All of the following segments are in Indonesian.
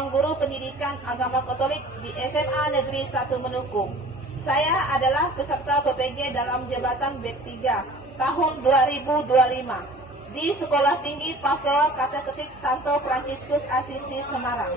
seorang guru pendidikan agama Katolik di SMA Negeri 1 Menukung. Saya adalah peserta PPG dalam jabatan B3 tahun 2025 di Sekolah Tinggi Pastoral Kateketik Santo Fransiskus Asisi Semarang.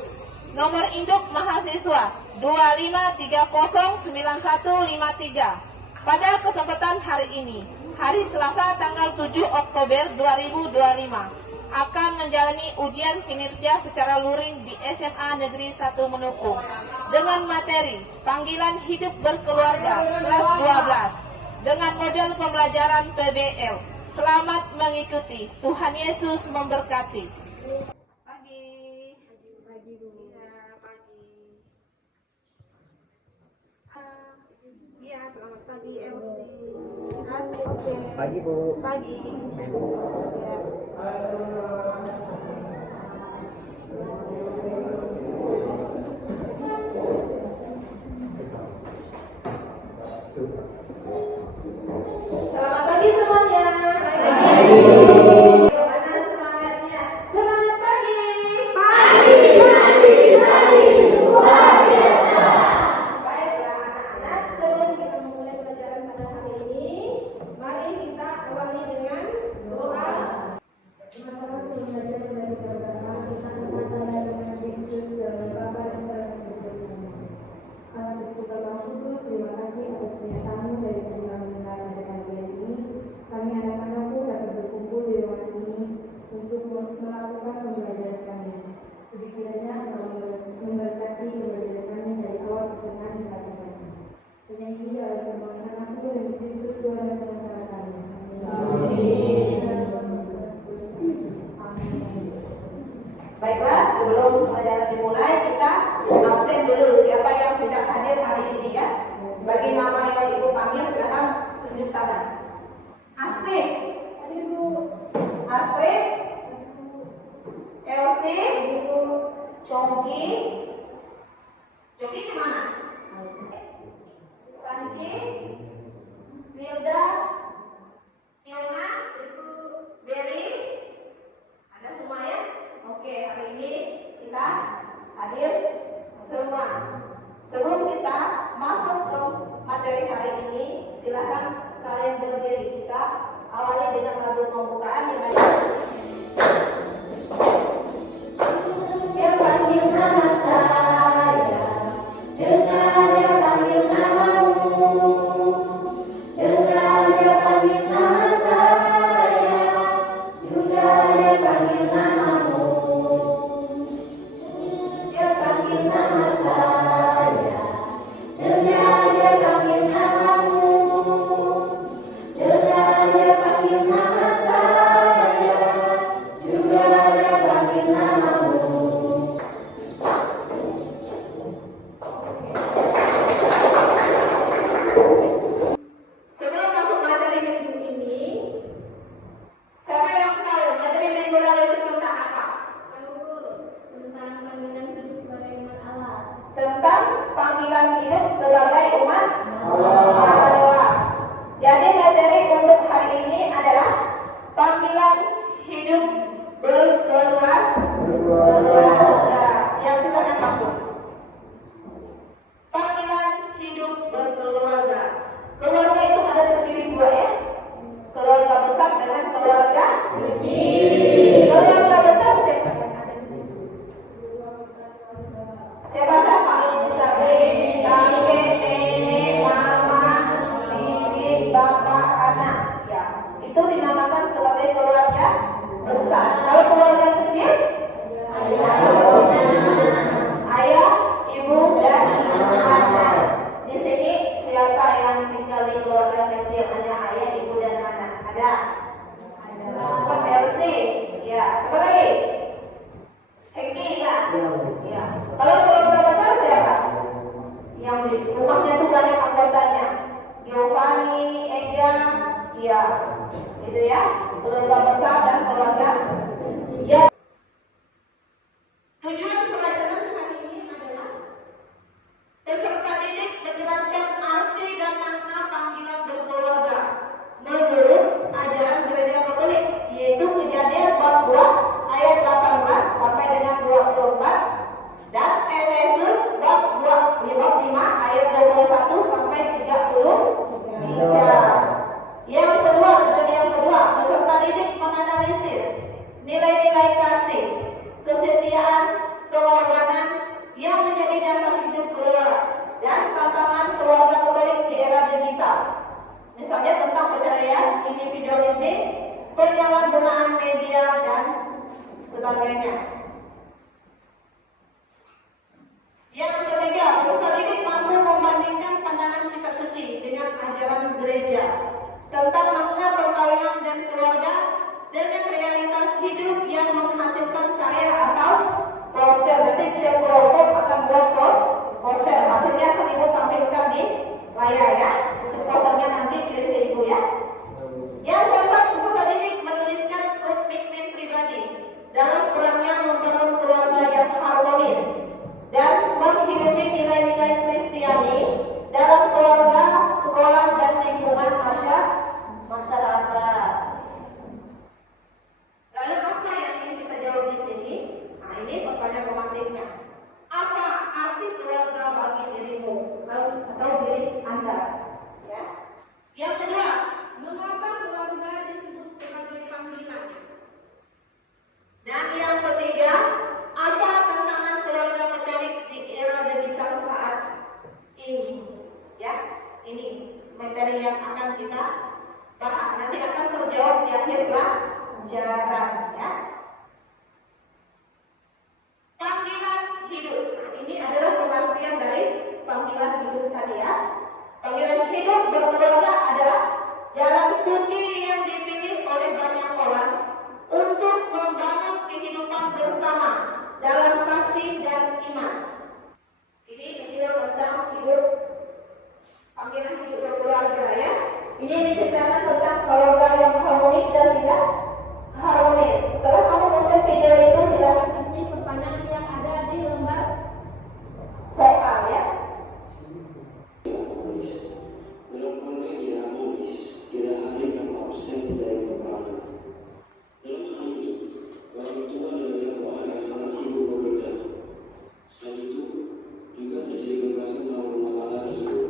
Nomor induk mahasiswa 25309153. Pada kesempatan hari ini, hari Selasa tanggal 7 Oktober 2025, akan menjalani ujian kinerja secara luring di SMA Negeri 1 Menukung dengan materi Panggilan Hidup Berkeluarga kelas 12 dengan model pembelajaran PBL. Selamat mengikuti. Tuhan Yesus memberkati. Pagi. Pagi dulu. Ya, pagi. Iya, selamat pagi Elsie. Pagi Bu. Pagi. Ya. Selamat pagi semuanya. Pagi. Gimana semangatnya? Semangat pagi. Pagi. Luar biasa. Baiklah anak-anak, sebelum kita memulai pelajaran pada hari ini, mari kita awali dengan doa. Terima kasih belajar dari berdoa Tuhan Tuhan dengan Yesus dan Bapa dan Anak Kudus Bapa Kudus, terima kasih atas penyertaan dari Tuhan mendengar pada pagi ini. Kami anak-anakku dapat berkumpul di ruangan ini untuk melakukan pembelajaran kami. Sedikitnya memberkati pembelajaran kami dari awal ke tengah hingga akhir. Penyanyi dalam permohonan aku dan Kristus Tuhan dan sementara kami. Amin. Baiklah, sebelum pelajaran dimulai, kita absen dulu siapa yang tidak hadir hari ini ya. Bagi nama yang Ibu panggil, silakan tunjuk tangan. Asik, hadir Bu. Astrid, Elsie, Congki, Congki kemana? Sanci, Wilda, Fiona, Berry, ada semua ya? Oke, hari ini kita hadir semua. Sebelum kita masuk ke materi hari ini, silakan kalian berdiri. Kita awali dengan lagu pembukaan dengan Dia panggil nama saya, dengar Dia panggil namamu, dengar Dia panggil nama saya, juga Dia panggil namamu. Dia panggil nama saya, dengar Dia panggil namamu, dengar Dia panggil nama saya, juga Dia panggil namamu. Sebelum masuk materi minggu ini, siapa yang tahu materi minggu lalu itu tentang apa? Tentang panggilan hidup sebagai umat Allah. Tentang panggilan hidup sebagai umat Allah. Jadi materi untuk hari ini adalah panggilan hidup berkeluarga. Yang silakan masuk. Panggilan hidup berkeluarga. Keluarga itu ada terdiri dua ya. Keluarga besar dengan keluarga kecil. Keluarga besar siapa yang ada di situ? Siapa? Misalnya kakek, nenek, mama, bibi, bapak, anak. Ya, itu dinamakan sebagai keluarga besar. Misalnya tentang perceraian, individualisme, penyalahgunaan media, dan sebagainya. Yang ketiga, peserta didik mampu membandingkan pandangan kitab suci dengan ajaran gereja tentang makna perkawinan dan keluarga dengan realitas hidup yang menghasilkan karya atau poster. Jadi setiap kelompok akan buat poster. Hasilnya akan ibu tampilkan di layar ya. Hasil posternya nanti kirim ke ibu ya. Yang keempat, peserta didik menuliskan komitmen pribadi dalam perannya membangun keluarga yang harmonis dan menghidupi nilai-nilai Kristiani dalam keluarga, sekolah, dan lingkungan masyarakat. Lalu apa yang ingin kita jawab di sini? Nah, ini pertanyaan romantiknya. Apa arti keluarga bagi dirimu atau diri Anda? Ya. Yang kedua, mengapa keluarga disebut sebagai panggilan? Dan yang ketiga, apa tantangan keluarga Katolik di era digital saat ini? Ya, ini materi yang akan kita bahas. Nanti akan terjawab di akhir pelajaran. Ya. Panggilan hidup. Nah, ini adalah pengertian dari panggilan hidup tadi ya. Panggilan hidup berkeluarga adalah jalan suci yang dipilih oleh banyak orang untuk membangun kehidupan bersama dalam kasih dan iman. Ini video tentang hidup, panggilan hidup berkeluarga ya. Ini diceritakan tentang keluarga yang harmonis dan tidak harmonis. Setelah kamu nonton video itu, silakan isi pertanyaan yang ada di lembar soal ya. Dalam keluarga tidak harmonis, tidak hadir tanpa absen dari keluarga. Dalam hal ini, orang tua adalah satu hal yang sangat sibuk bekerja. Selain itu, juga terjadi kekerasan dalam rumah tangga tersebut.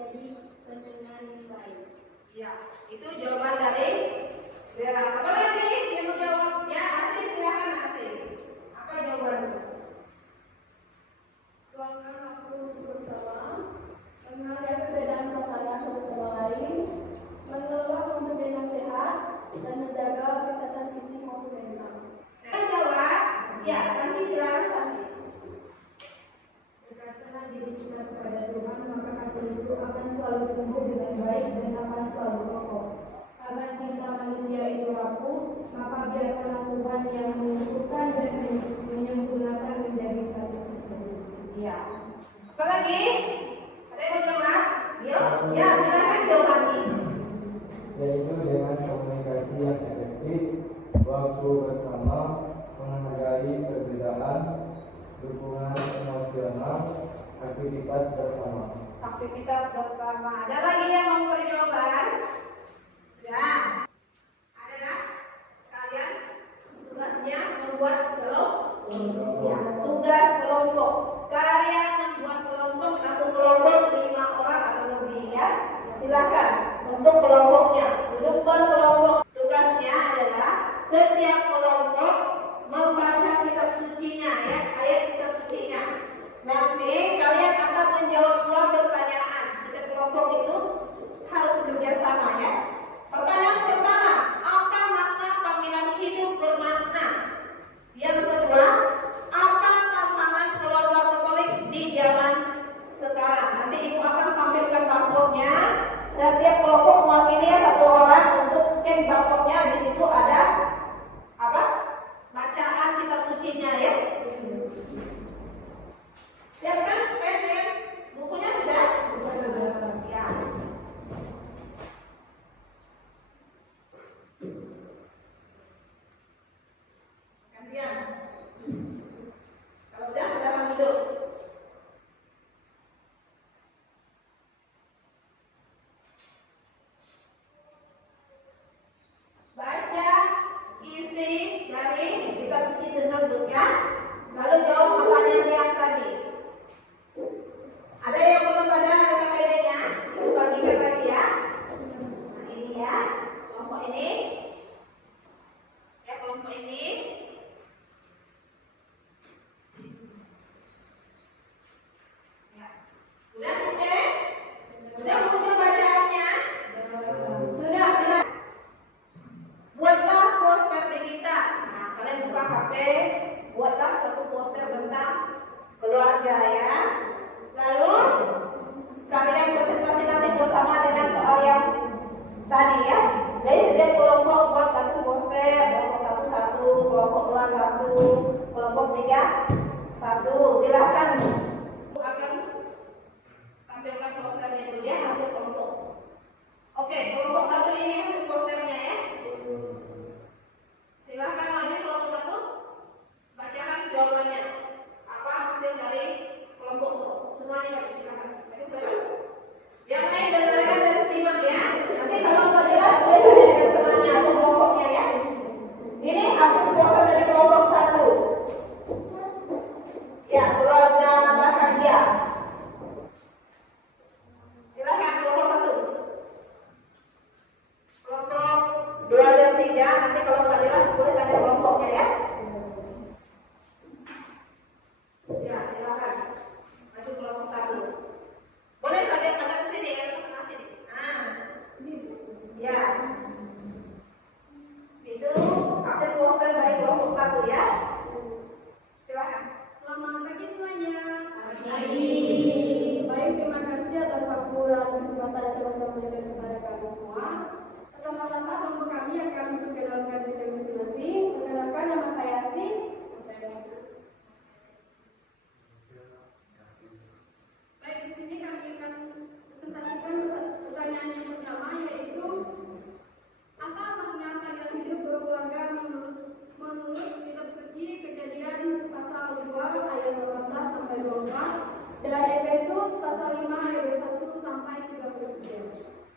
menjadi pendengar yang baik. Ya, itu jawaban dari Bella. Siapa lagi yang mau jawab? Ya, Asri, silakan Asri. Apa jawabannya? Luangkan waktu untuk bersama, menghargai perbedaan pasangan satu sama lain, mengelola memberi nasihat, dan menjaga kesehatan fisik maupun mental. Silakan jawab. Ya, Sanci, silakan Sanci. Dekatkanlah diri kita kepada Tuhan, maka hasil itu akan selalu tumbuh dengan baik dan akan selalu kokoh. Karena cinta manusia itu rapuh, maka biarkanlah Tuhan yang menyembuhkan dan menyempurnakan menjadi satu tersebut. Ya. Apa lagi? Ada yang mau jawab? Ya, silakan jawab lagi. Yaitu dengan komunikasi yang efektif, waktu bersama, menghargai perbedaan, dukungan emosional, aktivitas bersama. Aktivitas bersama. Ada lagi yang mau memberi jawaban? Ya. Ada nggak? Kalian tugasnya membuat kelompok. Ya, tugas kelompok. Kalian membuat kelompok, satu kelompok 5 orang atau lebih ya. Silakan untuk kelompoknya. Duduk berkelompok. Tugasnya adalah setiap kelompok membaca kitab sucinya ya, ayat kitab sucinya. Nanti kalian akan menjawab 2 pertanyaan. Setiap kelompok itu harus kerjasama ya. Pertanyaan pertama, apa makna panggilan hidup bermakna? Yang kedua, apa tantangan keluarga Katolik di zaman sekarang? Nanti Ibu akan tampilkan barcode-nya. Setiap kelompok mewakili 1 orang untuk scan barcode-nya. Di situ ada apa? Bacaan kitab sucinya ya. Siapkan pen, bukunya sudah? Ya. Gantian. Kalau udah silakan duduk. Baca isi dari kitab suci tersebut ya. Lalu jawab pertanyaan yang tadi. Ada yang belum pada KPD-nya? Itu bagikan lagi ya. Nah, ini ya, kelompok ini. Ya, kelompok ini. Ya. Sudah di-scan? Sudah muncul bacaannya? Sudah, silakan. Buatlah poster digital. Nah, kalian buka HP, buatlah suatu poster tentang keluarga ya. Lalu kalian presentasi nanti bersama dengan soal yang tadi ya. Jadi setiap kelompok buat 1 poster, kelompok 1 1, kelompok 2 1, kelompok 3 1. Silakan akan tampilkan posternya dulu ya, hasil kelompok. Oke, kelompok 1 ini hasil posternya ya. Silakan lanjut kelompok 1. Bacakan jawabannya. Apa hasil dari kelompok semuanya silakan. Yang lain dengarkan dan simak ya. Nanti kalau nggak jelas boleh tanya dengan temannya atau kelompoknya ya. Ini hasil poster dari kelompok 1. Ya, keluarga bahagia. Silakan kelompok 1. Kelompok 2 dan 3 nanti kalau nggak jelas boleh tanya kelompoknya ya. Ya, silakan. Maju kelompok 1. Boleh kalian agak ke sini ya, ke sini. Nah, ya. Itu hasil poster dari kelompok 1 ya. Silakan. Selamat pagi semuanya. Pagi. Baik, terima kasih atas waktu dan kesempatan yang telah memberikan kepada kami semua. Pertama-tama kelompok kami akan memperkenalkan diri masing-masing. Perkenalkan, nama saya Asi. Baik, di sini kami akan presentasikan pertanyaan yang pertama, yaitu apa makna panggilan hidup berkeluarga menurut kitab suci Kejadian pasal 2 ayat 18 sampai 24 dan Efesus pasal 5 ayat 1 sampai 33.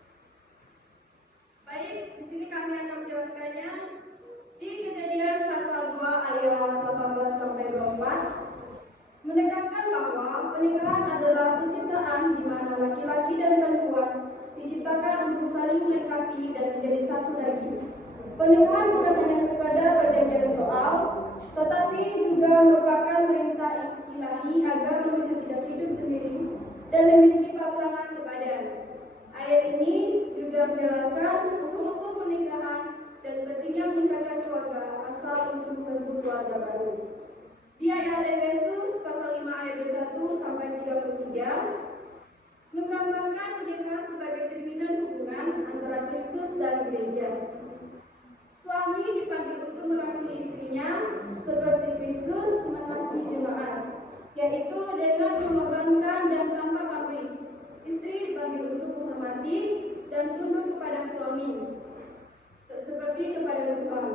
melengkapi dan menjadi satu daging. Pernikahan bukan hanya sekadar perjanjian soal, tetapi juga merupakan perintah ilahi agar manusia tidak hidup sendiri dan memiliki pasangan sepadan. Ayat ini juga menjelaskan usul-usul pernikahan dan pentingnya meningkatkan keluarga asal untuk membentuk keluarga baru. Di ayat Efesus pasal 5 ayat 1 sampai 33 menggambarkan pernikahan sebagai cerminan hubungan antara Kristus dan gereja. Suami dipanggil untuk mengasihi istrinya seperti Kristus mengasihi jemaat, yaitu dengan mengorbankan dan tanpa pamrih. Istri dipanggil untuk menghormati dan tunduk kepada suami, seperti kepada Tuhan,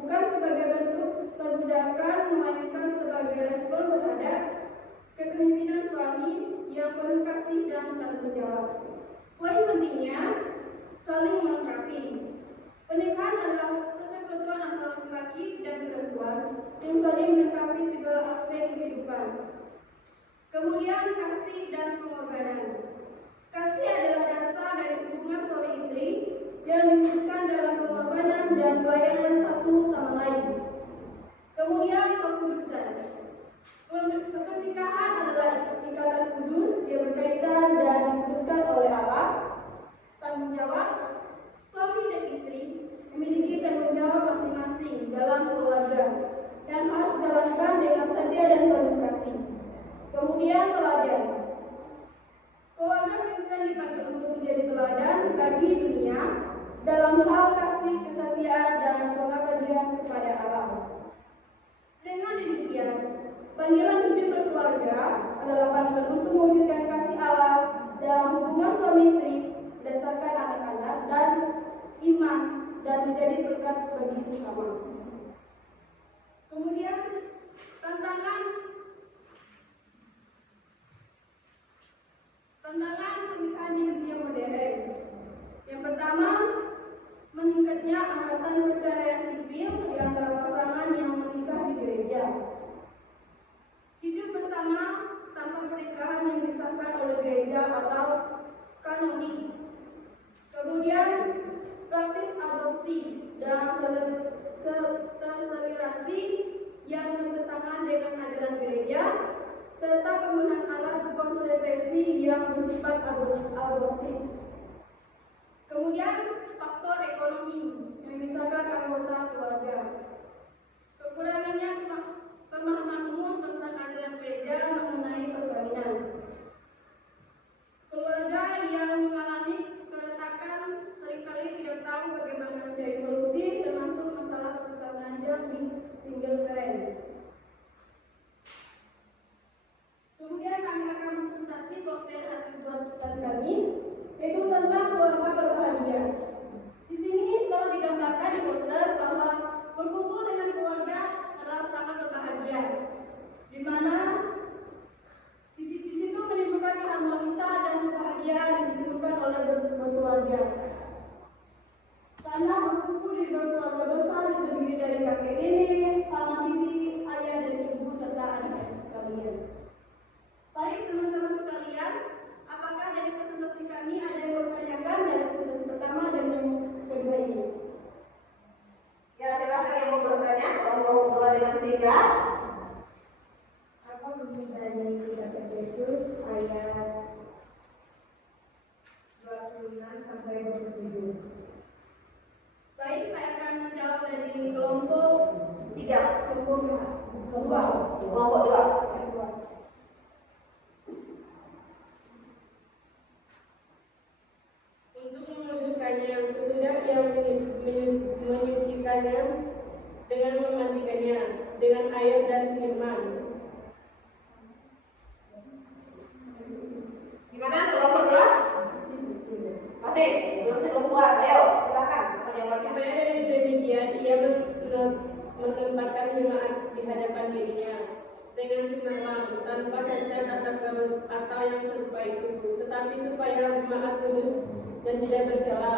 bukan sebagai bentuk perbudakan, melainkan sebagai respon terhadap kepemimpinan suami yang penuh kasih dan tanggung jawab. Poin pentingnya, saling melengkapi. Pernikahan adalah persekutuan antara laki-laki dan perempuan yang saling melengkapi segala aspek kehidupan. Kemudian kasih dan pengorbanan. Kasih adalah dasar dari hubungan suami istri yang diwujudkan dalam pengorbanan dan pelayanan satu sama lain. Kemudian kekudusan. Pernikahan adalah ikatan kudus yang berkaitan dan dikuduskan oleh Allah. Tanggung jawab, suami dan istri memiliki tanggung jawab masing-masing dalam keluarga dan harus dijalankan dengan setia dan penuh kasih. Kemudian teladan. Keluarga Kristen dipanggil untuk menjadi teladan bagi dunia dalam hal kasih, kesetiaan, dan pengabdian kepada Allah. Dengan demikian, panggilan hidup berkeluarga adalah panggilan untuk mewujudkan kasih Allah dalam hubungan suami istri berdasarkan anak-anak dan iman dan menjadi berkat bagi sesama. Kemudian tantangan pernikahan di dunia modern. Yang pertama, meningkatnya angkatan perceraian sipil di antara pasangan yang menikah di gereja. Hidup bersama tanpa pernikahan yang disahkan oleh gereja atau kanonik. Kemudian praktis adopsi dan sterilisasi yang bertentangan dengan ajaran gereja, serta penggunaan alat kontrasepsi yang bersifat abortif. Kemudian faktor ekonomi yang memisahkan anggota keluarga. Kekurangannya pemahaman umum tentang ajaran gereja mengenai perkawinan. Keluarga yang mengalami keretakan seringkali tidak tahu bagaimana mencari solusi, termasuk masalah pasangan yang di single parent. Kemudian kami akan presentasi poster hasil buatan kami, yaitu tentang keluarga berbahagia. Di sini telah digambarkan di poster bahwa berkumpul dengan keluarga adalah sangat berbahagia, di mana di situ menimbulkan keharmonisan dan kebahagiaan yang ditimbulkan oleh berkeluarga. Karena berkumpul di berkeluarga besar yang terdiri dari kakek nenek, paman bibi, ayah dan ibu serta adik-adik sekalian. Baik teman-teman sekalian, apakah dari presentasi kami ada yang bertanyakan dari presentasi pertama dan yang kedua ini? Ya, silakan yang mau bertanya. Kalau mau mulai dengan 3. Apa mencintai kitab Efesus ayat 26 sampai 27? Baik, saya akan menjawab dari kelompok 3. kelompok 2. Kelompok 2. Untuk menguduskannya sesudah ia menyucikannya dengan memandikannya dengan air dan firman. Gimana kelompok 2? Masih? Belum puas. Ayo, silakan. Yang masih Supaya dari demikian ia menempatkan jemaat di hadapan dirinya dengan cemerlang tanpa cacat atau yang serupa itu, tetapi supaya jemaat kudus dan tidak bercela.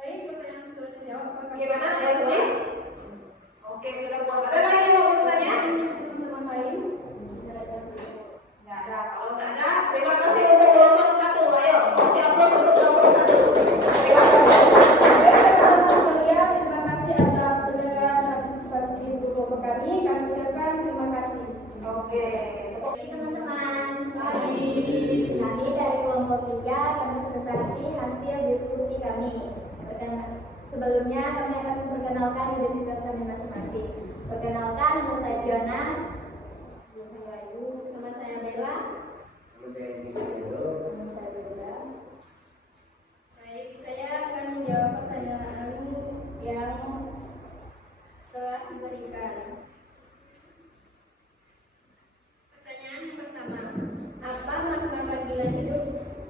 Baik, pertanyaan sudah dijawab. Gimana? Ada yang tulis? Oke, sudah puas. Ada lagi yang mau bertanya? Teman-teman lain? Nggak ada. Kalau nggak ada, terima kasih untuk kelompok 1. Ayo, kasih aplaus untuk kelompok 1. diskusi kami. Sebelumnya kami akan memperkenalkan identitas kami masing-masing. Perkenalkan, nama saya Fiona. Nama saya Ayu. Nama saya Bella. Nama saya Diego. Nama saya Bella. Baik, saya akan menjawab pertanyaan yang telah diberikan. Pertanyaan pertama, apa makna panggilan hidup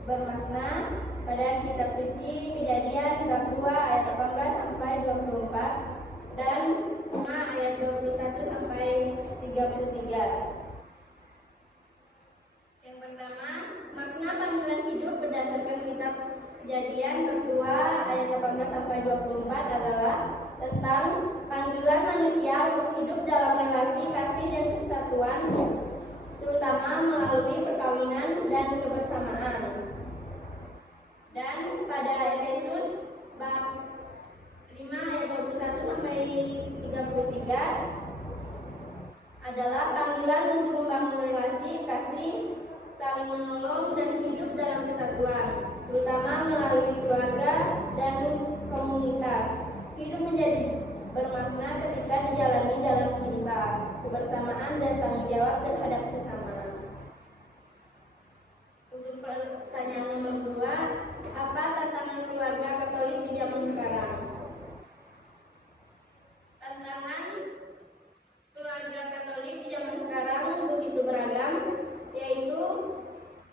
bermakna pada kitab suci Kejadian bab 2 ayat 18 sampai 24 dan 5 ayat 21 sampai 33. Yang pertama, makna panggilan hidup berdasarkan kitab Kejadian bab 2 ayat 18 sampai 24 adalah tentang panggilan manusia untuk hidup dalam relasi kasih dan kesatuan, terutama melalui perkawinan dan kebersamaan. Dan pada Efesus bab 5 ayat 21 sampai 33 adalah panggilan untuk membangun relasi kasih, saling menolong dan hidup dalam kesatuan, terutama melalui keluarga dan komunitas. Hidup menjadi bermakna ketika dijalani dalam cinta, kebersamaan dan tanggung jawab terhadap sesama. Untuk pertanyaan nomor 2, apa tantangan keluarga Katolik di zaman sekarang? Tantangan keluarga Katolik di zaman sekarang begitu beragam, yaitu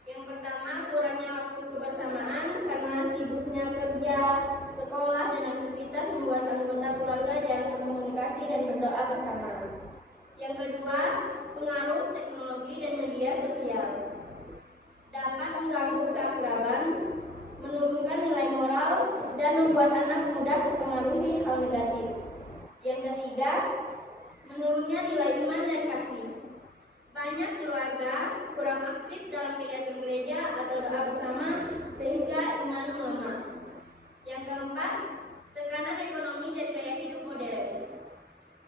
yang pertama, kurangnya waktu kebersamaan karena sibuknya kerja, sekolah, dan aktivitas membuat anggota keluarga jarang berkomunikasi dan berdoa bersama. Yang kedua, pengaruh teknologi dan media sosial dapat mengganggu keakraban, menurunkan nilai moral, dan membuat anak mudah terpengaruhi hal negatif. Yang ketiga, menurunnya nilai iman dan kasih. Banyak keluarga kurang aktif dalam kegiatan gereja atau doa bersama sehingga iman melemah. Yang keempat, tekanan ekonomi dan gaya hidup modern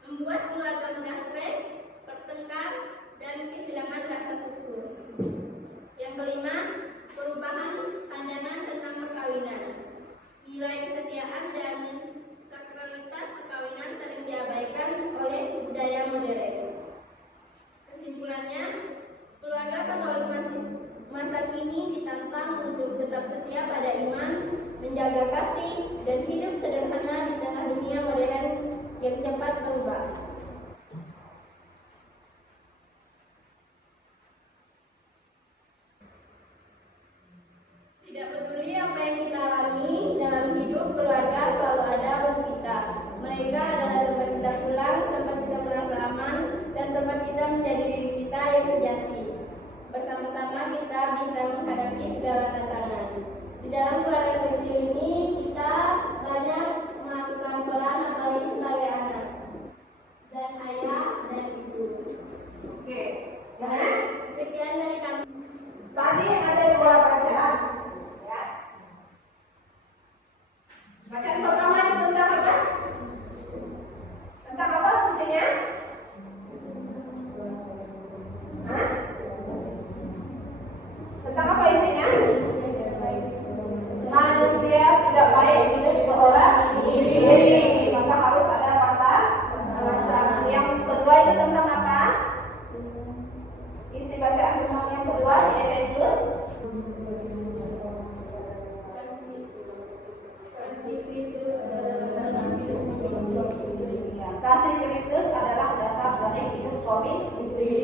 membuat keluarga mudah stres, bertengkar, dan kehilangan rasa syukur. Yang kelima, perubahan pandangan tentang perkawinan. Nilai kesetiaan dan sakralitas perkawinan sering diabaikan oleh budaya modern. Kesimpulannya, keluarga Katolik masa kini ditantang untuk tetap setia pada iman, menjaga kasih, dan hidup sederhana di tengah dunia modern yang cepat berubah. Tidak peduli apa yang kita alami dalam hidup, keluarga selalu ada buat kita. Mereka adalah tempat kita pulang, tempat kita merasa aman, dan tempat kita menjadi diri kita yang sejati. Bersama-sama kita bisa menghadapi segala tantangan. Di dalam keluarga kecil ini kita banyak melakukan peran, apalagi sebagai anak dan ayah dan ibu. Oke. Nah, sekian dari kami. Tadi ada 2 bacaan. Ya. Bacaan pertama ini tentang apa? Tentang apa isinya? Hah? Tentang apa isinya? Manusia tidak baik hidup seorang diri, maka harus ada pasal. Yang kedua itu tentang apa? Isi bacaan tentang yang kedua di Efesus. Kasih Kristus adalah dasar dari hidup suami istri.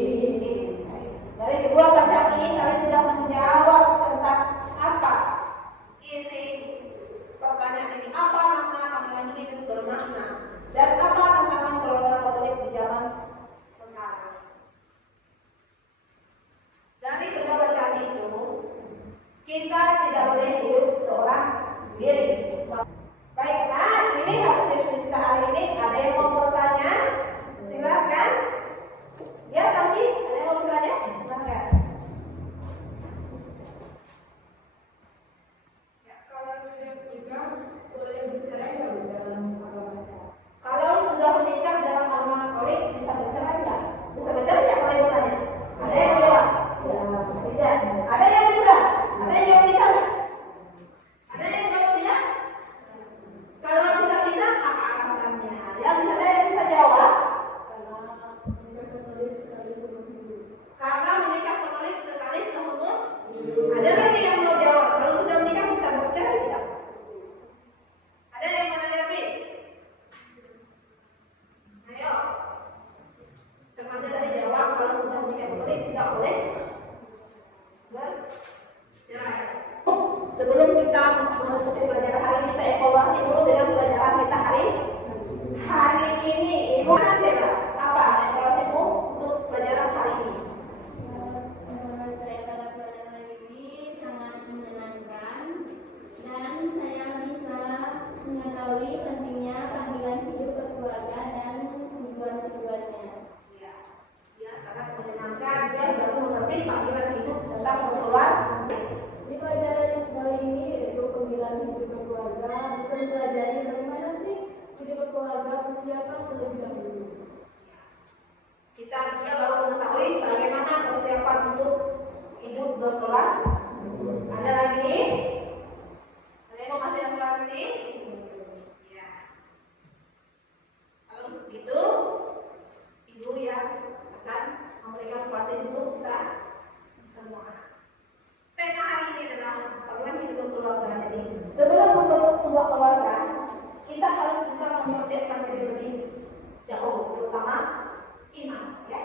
Dari kedua bacaan ini kalian sudah menjawab tentang apa isi pertanyaan ini. Apa makna panggilan hidup bermakna dan apa tantangan keluarga Katolik di zaman sekarang. Dari kedua bacaan itu, kita tidak boleh hidup seorang diri. Baiklah, ini hasil diskusi kita hari ini. Ada yang mau bertanya? Silakan. Ya, Sanji, ada yang mau bertanya? Silakan. Ya, kalau sudah menikah, boleh bercerai nggak dalam agama? Kalau sudah menikah dalam agama Katolik bisa bercerai nggak? Bisa bercerai nggak kalau ibu tanya? Ada yang jawab? Ya, tidak. Ada yang bisa? Ada yang jawab bisa nggak? Ada yang jawab tidak? Sebelum kita menutupi pelajaran hari ini, kita evaluasi dulu dengan pelajaran kita hari ini. Ibu Bella, apa evaluasimu untuk pelajaran hari ini? Saya pada pelajaran hari ini sangat menyenangkan dan saya bisa mengetahui pentingnya panggilan hidup berkeluarga dan tujuan-tujuannya. Ya, sangat menyenangkan. Dia baru mengerti panggilan hidup tentang berkeluarga. Di pelajaran yang kali ini yaitu panggilan hidup berkeluarga, bisa mempelajari bagaimana sih hidup berkeluarga, persiapan terlebih dahulu. Dia baru mengetahui bagaimana persiapan untuk hidup berkeluarga. Ada lagi? Ada yang mau kasih evaluasi? Ya. Kalau begitu, Ibu yang akan memberikan evaluasi untuk kita semua. Tema hari ini adalah bagaimana hidup berkeluarga. Jadi, sebelum membentuk sebuah keluarga, kita harus bisa mempersiapkan diri lebih dahulu, terutama iman. Ya.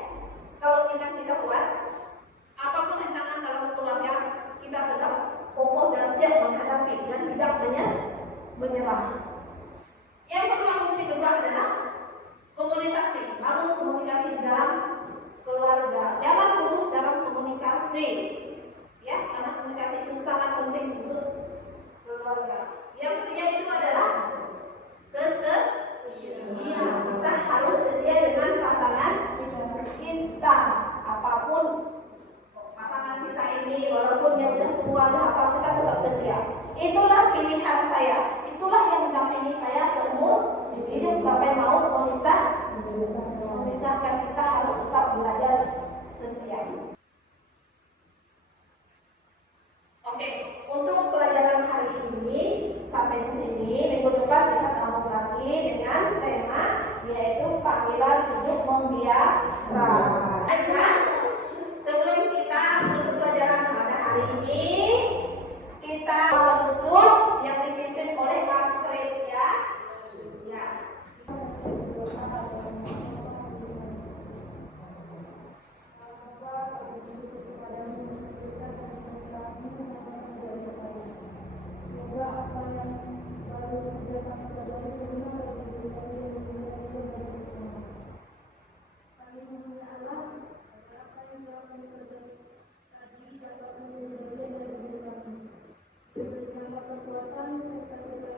Kalau iman kita kuat, apapun rintangan dalam keluarga, kita tetap kokoh dan siap menghadapi dan tidak menyerah. Yang kedua, kunci kedua adalah komunikasi. Bangun komunikasi di dalam keluarga. Jangan putus dalam komunikasi. Ya, karena komunikasi itu sangat penting untuk keluarga. Yang ketiga itu adalah kesetiaan. Kita harus setia dengan pasangan kita. Apapun pasangan kita ini, walaupun yang udah tua, apa kita tetap setia. Itulah pilihan saya. Itulah yang mendampingi saya seumur hidup sampai mau memisahkan. Kita harus tetap belajar setia. Oke, untuk pelajaran hari ini sampai di sini. Minggu depan kita sambung lagi dengan tema yaitu panggilan hidup membiara. Sebelum kita menutup pelajaran pada hari ini, kita menutup yang dipimpin oleh Astrid ya. Ya. Kekuatan serta